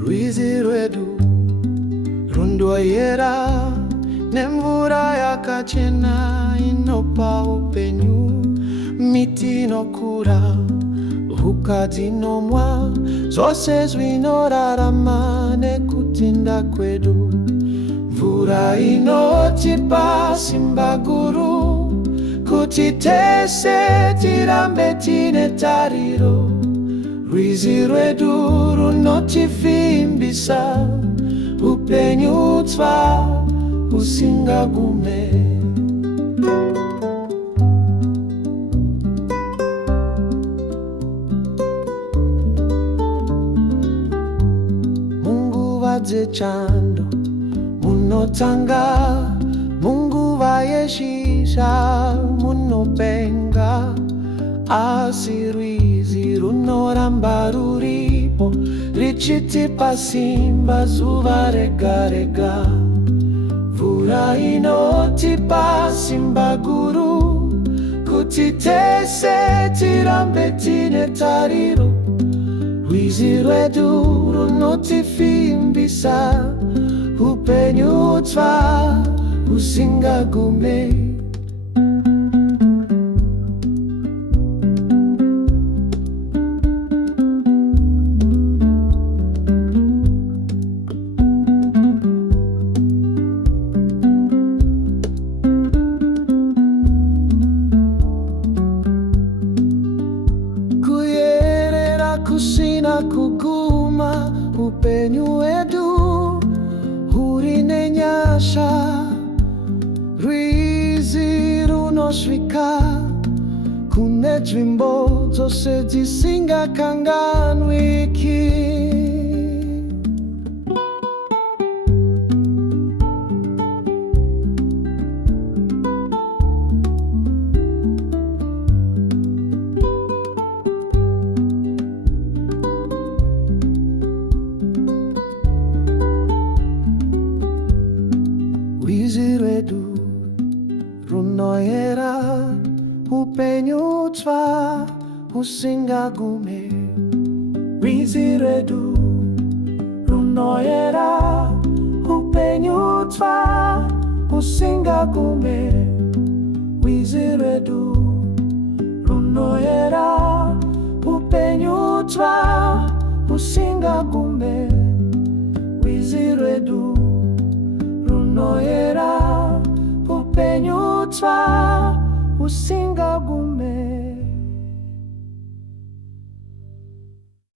Rwizi rwedu rundoyera nemvura yakachena inopa upenyu, miti inokura, huka dzinomwa, zvose zvinorarama nekutinda kwedu. Mvura inotipa simba guru kuti tese tirambe tine tariro. Rwizi rwedu runotivimbisa upenyu tsva husingagume. Munguva dzechando munotanga, munguva yeshisha munopenga, asi rwizi runoramba ruripo richitipa simba zuva rega rega. Mvura inotipa simba guru kuti tese tirambe tine tariro. Rwizi rwedu runotivimbisa upenyu tsva husingagume. Kusina kuguma upenyu wedu hurine nyasha. Rwizi runosvika kune nzvimbo dzose dzisingakanganwiki. Rwizi rwedu runoyera upenyu tsva husingagume. Rwizi rwedu runoyera upenyu tsva husingagume. Rwizi rwedu runoyera upenyu tsva husingagume. Rwizi rwedu runoyera upenyu tsva husingagume.